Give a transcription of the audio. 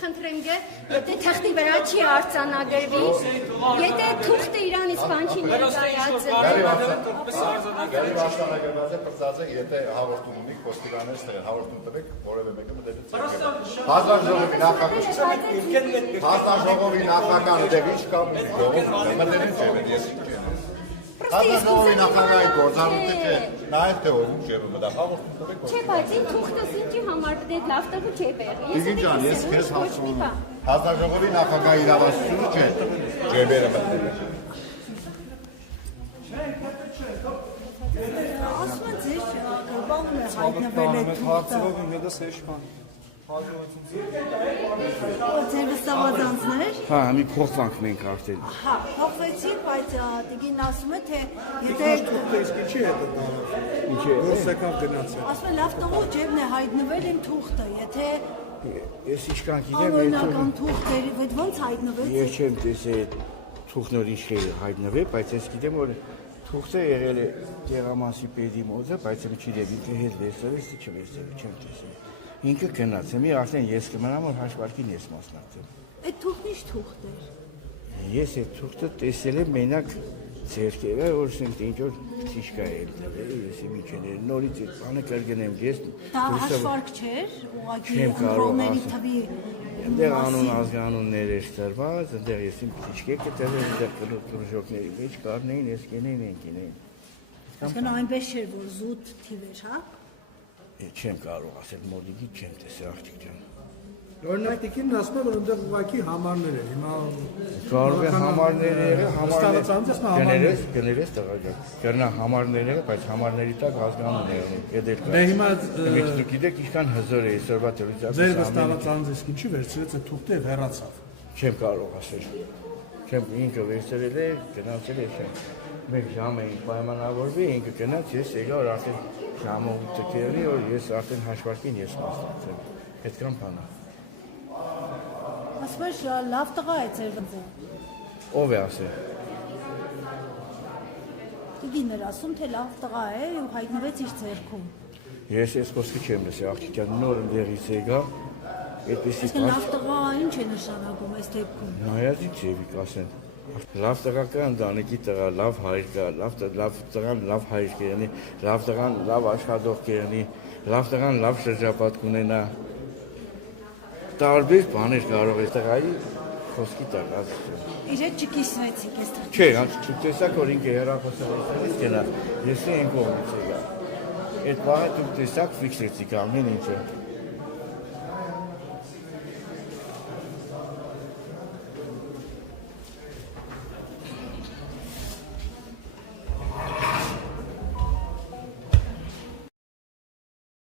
Խնդրեմ գեր, եթե թղթի վրա չի արձանագրվի, եթե թուղթը իրանից բան չի ներկայացել։ Գերի արձանագրված է պրծած է, եթե հաղորդում ունի, խոստիրանես թե հաղորդում տվեք, որևէ մեկը մտերից Հանձնաժողովի նախագահը դեղ ինչ կա մտերից է, ես ինչ եմ։ Հանձնաժողովի նախագահի գործառույթը չէ, նայեք թե ով ինչ է մտա հաղորդում տվեք։ Չէ, բայց այն թուղթը ինչի համար դե լավ տղու չէ բերի։ Տիկին ջան, ես քեզ հարցնում եմ։ Հանձնաժողովի նախագահի իրավասությունը չէ, ջեբերը մտնել։ Ասում են ձեր բանում է հայտնվել է թուղթը։ Ձեր վստահվածանցներ։ Հա, մի փոխվանք մենք արդեն։ Հա, փոխվեցին, բայց տիկին ասում է, թե եթե Ինչի հետ է տանը։ Ինչի է։ Ո՞ս եկավ գնացել։ ասում է լավ տղու ջեբն է հայտնվել այն թուղթը, եթե Ես ինչքան գիտեմ, անօրինական թուղթերի, ո՞նց հայտնվեց։ ես չեմ տեսել թուղթներ ինչ հայտնվել, բայց ես գիտեմ, որ թուղթը եղել է Գեղամասի պետի մոտ, բայց եմ չգիտեմ ինքը հետ վերցրել է, չեմ տեսել։ Ինքը գնաց, մի արդեն ես կմնամ, որ հաշվարկին ես մասնակցեմ։ Այդ թուղթն ինչ թուղթ էր։ Ես այդ թուղթը տեսել եմ մենակ ձերքերը, որ ասենք ինչ որ քիչկա է դրել, ես մի չներ, նորից այդ բանը կրկնեմ, ես Դա հաշվարկ չէր, ուղղակի չեմ կարող ընտրողների թվի Այնտեղ անուն ազգանուններ էր տրված, այնտեղ ես իմ քիչկե կտել եմ, այնտեղ կրժոկների մեջ կարնեին, ես կենեին են կենեին։ Այսինքն այնպես չէր, որ զուտ թիվ էր, հա։ Չեմ կարող ասել մոդիկի չեմ տեսել աղջիկ ջան։ Օրինակ տիկինն ասում է, որ այնտեղ ուղղակի համարներ էր։ Հիմա Կարող է համարներ եղել, համարներ։ գներես տղա ջան։ Կրնա համարներ եղել, բայց համարների տակ ազգանուն է եղել։ Եդել կա։ Դե հիմա Դու գիտեք ինչքան հզոր է այսօրվա տելևիզիա։ ձեր վստահվածանցից ինչի վերցրեց այդ թուղթը եւ հեռացավ։ Չեմ կարող ասել։ Չեմ ինքը վերցրել է, գնացել է չեմ։ Մեկ ժամ էինք պայմանավորվի, ինքը գնաց, ես եկա որ արդեն ժամը 8-ը կերնի, որ ես արդեն հաշվարկին ես մասնակցեմ։ Այդքան բան է։ Ասում է լավ տղա է ձեր վզը։ Ով է ասել։ Տիկին էր ասում, թե լավ տղա է ու հայտնվեց իր ձեռքում։ Ես այս խոսքը չեմ լսել, աղջիկ ջան, նոր դերից եկա, այդպեսի Այսինքն լավ տղա ինչ է նշանակում այս դեպքում։ նայած ինչ եւի կասեն։ Լավ տղա կա, ընտանիքի տղա, լավ հայր կա, լավ տղան լավ հայր կերնի, լավ տղան լավ աշխատող կերնի, լավ տղան լավ շրջապատ կունենա։ Տարբեր բաներ կարող է տղայի խոսքի տակ ասել։ Իր հետ չկիսվեցիք այս տղա։ Չէ, տեսակ որ ինքը հեռախոսահայտից գնա, ես այն կողմից եկա։ Այդ բանը դուք տեսակ ֆիքսեցիք ամեն ինչը։